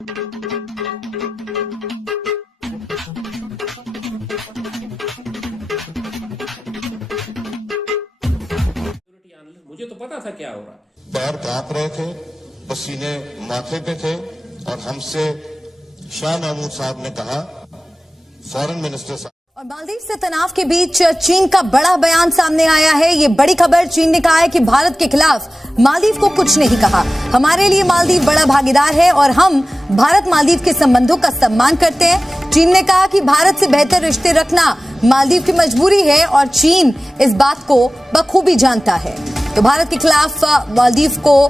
मुझे तो पता था क्या हो रहा है। पैर कांप रहे थे, पसीने माथे पे थे और हमसे शाह महमूद साहब ने कहा, फॉरेन मिनिस्टर साहब। और मालदीव से तनाव के बीच चीन का बड़ा बयान सामने आया है। ये बड़ी खबर, चीन ने कहा है कि भारत के खिलाफ मालदीव को कुछ नहीं कहा। हमारे लिए मालदीव बड़ा भागीदार है और हम भारत मालदीव के संबंधों का सम्मान करते हैं। चीन ने कहा कि भारत से बेहतर रिश्ते रखना मालदीव की मजबूरी है और चीन इस बात को बखूबी जानता है। तो भारत के खिलाफ मालदीव को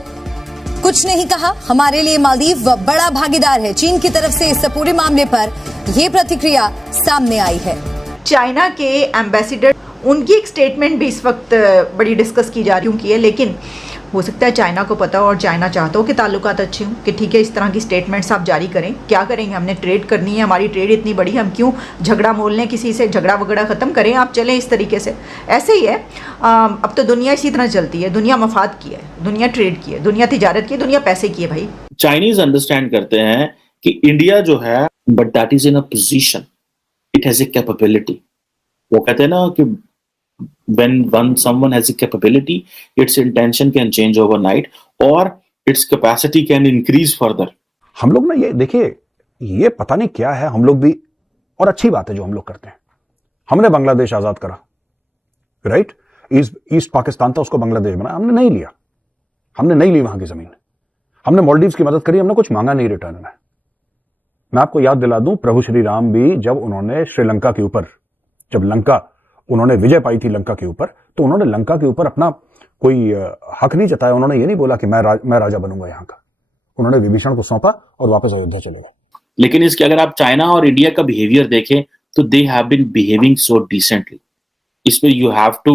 कुछ नहीं कहा। हमारे लिए मालदीव बड़ा भागीदार है। चीन की तरफ से इस पूरे मामले पर यह प्रतिक्रिया सामने आई है। चाइना के एम्बेसडर, उनकी एक स्टेटमेंट भी इस वक्त बड़ी डिस्कस की जा रही है, लेकिन हो सकता है चाइना को पता हो और चाइना चाहता हो कि ताल्लुकात अच्छे हों, कि ठीक है इस तरह की स्टेटमेंट्स आप जारी करें। क्या करेंगे, हमने ट्रेड करनी है, हमारी ट्रेड इतनी बड़ी, हम क्यों झगड़ा मोल लें किसी से, झगड़ा वगड़ा ख़त्म करें, आप चलें इस तरीके से। ऐसे ही है, अब तो दुनिया इसी तरह चलती है। दुनिया मफाद की है, दुनिया ट्रेड की है, दुनिया तिजारत की है, दुनिया पैसे की है भाई। चाइनीज अंडरस्टैंड करते हैं कि इंडिया जो है, but that is in a position, it has a capability. वो कहते हैं ना कि when someone has a capability, its intention can change overnight or its capacity can increase further. हम लोग ना, ये देखिए, ये पता नहीं क्या है, हम लोग भी, और अच्छी बात है जो हम लोग करते हैं। हमने बांग्लादेश आजाद करा, राइट? ईस्ट पाकिस्तान था, उसको बांग्लादेश बनाया, हमने नहीं लिया, हमने नहीं ली वहां की जमीन। हमने मालदीव्स की मदद करी, हमने कुछ मांगा नहीं रिटर्न में। मैं आपको याद दिला दूं, प्रभु श्री राम भी जब उन्होंने श्रीलंका के ऊपर, जब लंका उन्होंने विजय पाई थी लंका के ऊपर, तो उन्होंने लंका के ऊपर अपना कोई हक नहीं जताया। उन्होंने ये नहीं बोला कि मैं राजा बनूंगा यहां का। उन्होंने विभीषण को सौंपा और वापस अयोध्या चले गए। लेकिन इसके अगर आप चाइना और इंडिया का बिहेवियर देखें तो they have been behaving so decently. इसमें यू हैव टू,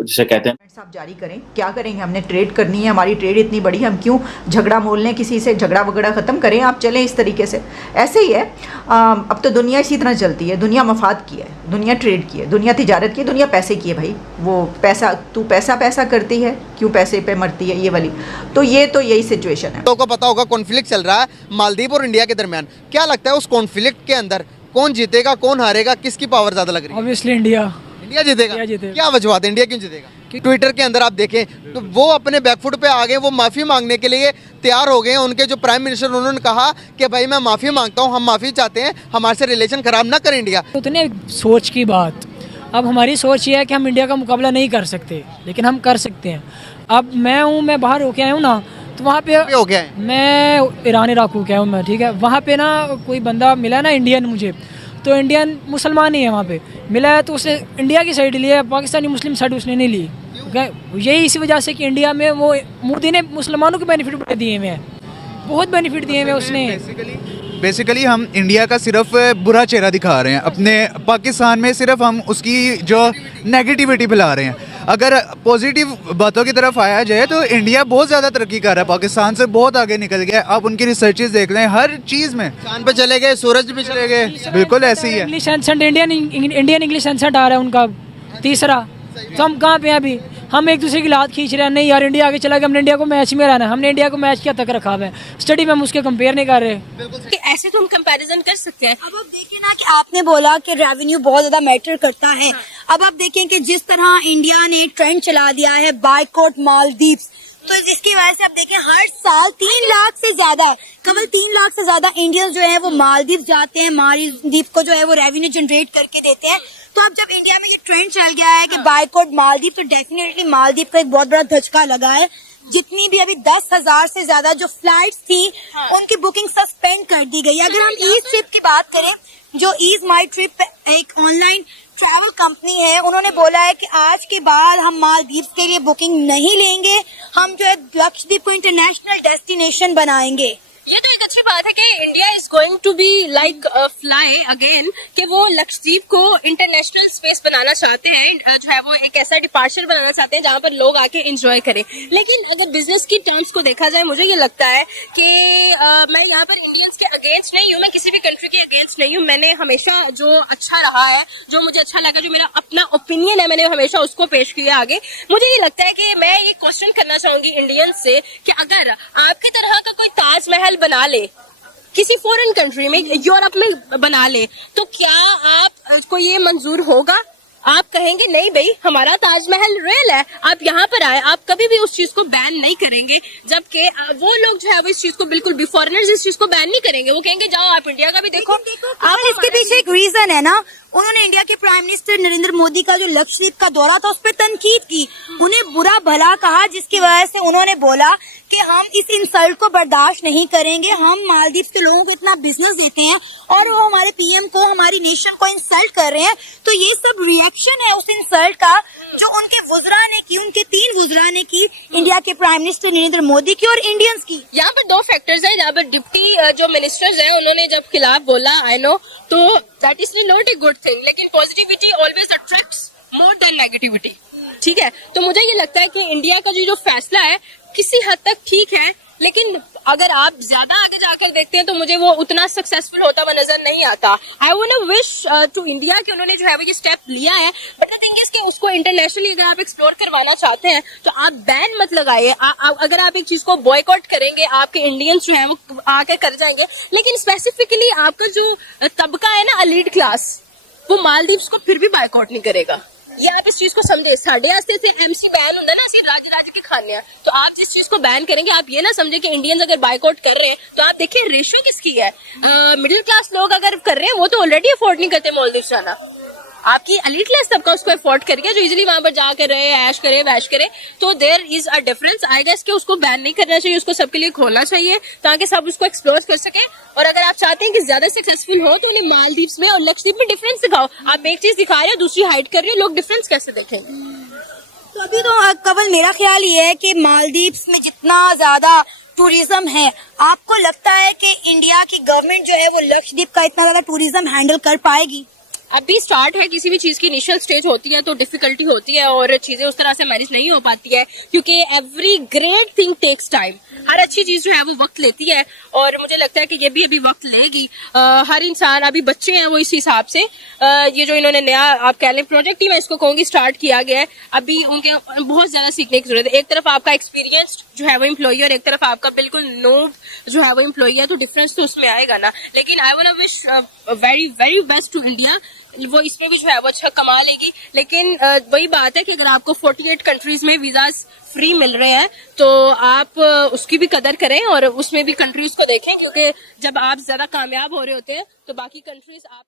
जिसे कहते हैं, आप जारी करें। क्या करेंगे, हमने ट्रेड करनी है, हमारी ट्रेड इतनी बड़ी, हम क्यों झगड़ा मोल लें किसी से, झगड़ा वगड़ा ख़त्म करें, आप चलें इस तरीके से। ऐसे ही है, अब तो दुनिया इसी तरह चलती है। दुनिया मफाद की है, दुनिया ट्रेड की है, दुनिया तिजारत की है, दुनिया पैसे की है भाई। वो पैसा, तू पैसा करती है, क्यों पैसे पे मरती है, ये वाली। तो यही सिचुएशन है। तो को पता होगा कॉन्फ्लिक्ट चल रहा है मालदीव और इंडिया के दरमियान। क्या लगता है उस कॉन्फ्लिक्ट के अंदर कौन जीतेगा, कौन हारेगा, किसकी पावर ज़्यादा लग रही है? ऑब्वियसली इंडिया जीतेगा। क्या वजूहत है इंडिया क्यों जीतेगा? ट्विटर के अंदर आप देखें तो वो अपने बैकफुट पे आ गए, वो माफ़ी मांगने के लिए तैयार हो गए। उनके जो प्राइम मिनिस्टर, उन्होंने कहा कि भाई मैं माफ़ी मांगता हूँ, हम माफ़ी चाहते हैं, हमारे से रिलेशन ख़राब ना कर इंडिया। उतने सोच की बात। अब हमारी सोच ये है कि हम इंडिया का मुकाबला नहीं कर सकते, लेकिन हम कर सकते हैं। अब मैं बाहर होके आया हूँ ना, तो वहाँ पे हो गया है, मैं ईरान इराक होके आया हूँ मैं, ठीक है। वहाँ पे ना कोई बंदा मिला ना इंडियन मुझे, तो इंडियन मुसलमान ही है वहाँ पे मिला है, तो उसने इंडिया की साइड लिया, पाकिस्तानी मुस्लिम साइड उसने नहीं ली। यही इसी वजह से कि इंडिया में वो मोदी ने मुसलमानों के बेनिफिट बड़े दिए हुए हैं, बहुत बेनिफिट दिए हुए उसने। बेसिकली हम इंडिया का सिर्फ बुरा चेहरा दिखा रहे हैं, अपने पाकिस्तान में सिर्फ हम उसकी जो नेगेटिविटी फैला रहे हैं। अगर पॉजिटिव बातों की तरफ आया जाए तो इंडिया बहुत ज़्यादा तरक्की कर रहा है, पाकिस्तान से बहुत आगे निकल गया। आप उनकी रिसर्चेज देख लें, हर चीज़ में चांद पे चले गए, सूरज पे चले गए, बिल्कुल ऐसे ही है। English accent, Indian English accent आ रहा है उनका तीसरा। तो हम कहाँ पे हैं अभी? हम एक दूसरे की लात खींच रहे हैं, नहीं यार इंडिया आगे चला गया, हमने इंडिया को मैच में रहना है, हमने इंडिया को मैच क्या तक रखा हुआ है, स्टडी में हम उसके कंपेयर नहीं कर रहे। कि ऐसे तो हम कंपैरिजन कर सकते हैं। अब आप देखिए ना कि आपने बोला कि रेवेन्यू बहुत ज्यादा मैटर करता है। अब आप देखें कि जिस तरह इंडिया ने ट्रेंड चला दिया है बायकॉट मालदीव्स, तो इसकी वजह से आप देखें हर साल 3 लाख से ज्यादा, केवल 3 लाख से ज्यादा इंडियंस जो है वो मालदीव जाते हैं, मालदीव को जो है वो रेवेन्यू जनरेट करके देते हैं। तो अब जब इंडिया में ये ट्रेंड चल गया है कि बायकॉट मालदीव, तो डेफिनेटली मालदीव का एक बहुत बड़ा धचका लगा है। जितनी भी अभी 10,000 से ज्यादा जो फ्लाइट्स थी उनकी बुकिंग सस्पेंड कर दी गई। अगर हम ईज ट्रिप की बात करें, जो ईज माई ट्रिप एक ऑनलाइन ट्रैवल कंपनी है, उन्होंने बोला है कि आज के बाद हम मालदीव के लिए बुकिंग नहीं लेंगे, हम जो है लक्षद्वीप को इंटरनेशनल डेस्टिनेशन बनाएंगे। ये तो एक अच्छी बात है कि India is going to be like fly again, कि वो लक्षद्वीप को इंटरनेशनल स्पेस बनाना चाहते हैं, जो है वो एक ऐसा डिपार्चर बनाना चाहते हैं जहां पर लोग आके एंजॉय करें। लेकिन अगर बिजनेस की टर्म्स को देखा जाए, मुझे ये लगता है कि मैं यहाँ पर इंडियंस के अगेंस्ट नहीं हूँ, मैं किसी भी कंट्री के अगेंस्ट नहीं हूँ। मैंने हमेशा जो अच्छा रहा है, जो मुझे अच्छा लगा, जो मेरा अपना ओपिनियन है, मैंने हमेशा उसको पेश किया आगे। मुझे ये लगता है कि मैं ये क्वेश्चन करना चाहूंगी इंडियंस से कि अगर आपकी तरह का कोई ताजमहल बना ले किसी फॉरेन कंट्री में, यूरोप में बना ले, तो क्या आपको ये मंजूर होगा? आप कहेंगे नहीं भाई, हमारा ताजमहल रॉयल है, आप यहाँ पर आए, आप कभी भी उस चीज को बैन नहीं करेंगे। जबकि वो लोग जो है वो इस चीज को बिल्कुल भी, फॉरेनर्स इस चीज को बैन नहीं करेंगे, वो कहेंगे जाओ आप इंडिया का भी देखो। आप इसके पीछे एक रीजन है ना, उन्होंने इंडिया के प्राइम मिनिस्टर नरेंद्र मोदी का जो लक्षद्वीप का दौरा था उस पर तनकीद की, उन्हें बुरा भला कहा, जिसकी वजह से उन्होंने बोला कि हम इस इंसल्ट को बर्दाश्त नहीं करेंगे, हम मालदीव के लोगों को इतना बिजनेस देते हैं और वो हमारे पीएम को, हमारी नेशन को इंसल्ट कर रहे हैं। तो ये सब रिएक्शन है उस इंसल्ट का जो उनके वुज़रा ने की, उनके 3 वुज़रा ने की, इंडिया के प्राइम मिनिस्टर नरेंद्र मोदी की और इंडियंस की। यहाँ पर 2 फैक्टर्स हैं। यहाँ पर डिप्टी जो मिनिस्टर्स हैं उन्होंने जब खिलाफ बोला, आई नो, तो that is not a good thing, लेकिन positivity always attracts more than negativity, ठीक है। तो मुझे ये लगता है कि इंडिया का जो फैसला है किसी हद तक ठीक है, लेकिन अगर आप ज्यादा आगे जाकर देखते हैं तो मुझे वो उतना सक्सेसफुल होता हुआ नजर नहीं आता। I want wish to India कि उन्होंने जो है वो ये स्टेप लिया है, बट द थिंग इज कि उसको इंटरनेशनली अगर आप एक्सप्लोर करवाना चाहते हैं तो आप बैन मत लगाइए। अगर आप एक चीज को बॉयकॉट करेंगे, आपके इंडियंस जो है वो आके कर जाएंगे, लेकिन स्पेसिफिकली आपका जो तबका है ना, एलीट क्लास, वो मालदीव्स को फिर भी बॉयकॉट नहीं करेगा। ये आप इस चीज को समझे, साढ़े आस्ते से एमसी बैन होता है ना, सिर्फ राज्य के खाने, तो आप जिस चीज को बैन करेंगे आप ये ना समझे कि इंडियंस अगर बाइकआउट कर रहे हैं तो आप देखिए रेशियो किसकी है। मिडिल क्लास लोग अगर कर रहे हैं वो तो ऑलरेडी अफोर्ड नहीं करते मालदीव जाना, आपकी एलीट क्लास सबका उसको अफोर्ड करके जो इजीली वहां पर जाकर रहे, ऐश करे, वैश करे, तो there is a difference. I guess कि उसको बैन नहीं करना चाहिए, उसको सबके लिए खोलना चाहिए ताकि सब उसको एक्सप्लोर कर सके। और अगर आप चाहते हैं कि ज्यादा सक्सेसफुल हो तो उन्हें मालदीव्स में और लक्षद्वीप में डिफरेंस दिखाओ। आप एक चीज दिखा रहे हो, दूसरी हाइड कर रहे हो, लोग डिफरेंस कैसे देखेंगे? तो अभी तो कवल मेरा ख्याल ये है कि मालदीव्स में जितना ज्यादा टूरिज्म है, आपको लगता है कि इंडिया की गवर्नमेंट जो है वो लक्षद्वीप का इतना ज्यादा टूरिज्म हैंडल कर पाएगी? अभी स्टार्ट है, किसी भी चीज की इनिशियल स्टेज होती है तो डिफिकल्टी होती है और चीजें उस तरह से मैनेज नहीं हो पाती है, क्योंकि every great thing takes time. हर अच्छी चीज जो है वो वक्त लेती है और मुझे लगता है कि ये भी अभी वक्त लेगी। हर इंसान, अभी बच्चे हैं वो इस हिसाब से, ये जो इन्होंने नया आप कह लें प्रोजेक्ट ही मैं इसको कहूंगी स्टार्ट किया गया है, अभी उनके बहुत ज्यादा सीखने की जरूरत है। एक तरफ आपका एक्सपीरियंस जो है वो एम्प्लॉई और एक तरफ आपका बिल्कुल नोब जो है वो एम्प्लॉई है, तो डिफरेंस तो उसमें आएगा ना। लेकिन I want wish very very best to India, वो इसमें भी जो है वो अच्छा कमा लेगी। लेकिन वही बात है कि अगर आपको 48 कंट्रीज में वीजाज फ्री मिल रहे हैं तो आप उसकी भी कदर करें और उसमें भी कंट्रीज को देखें, क्योंकि जब आप ज्यादा कामयाब हो रहे होते हैं तो बाकी कंट्रीज आप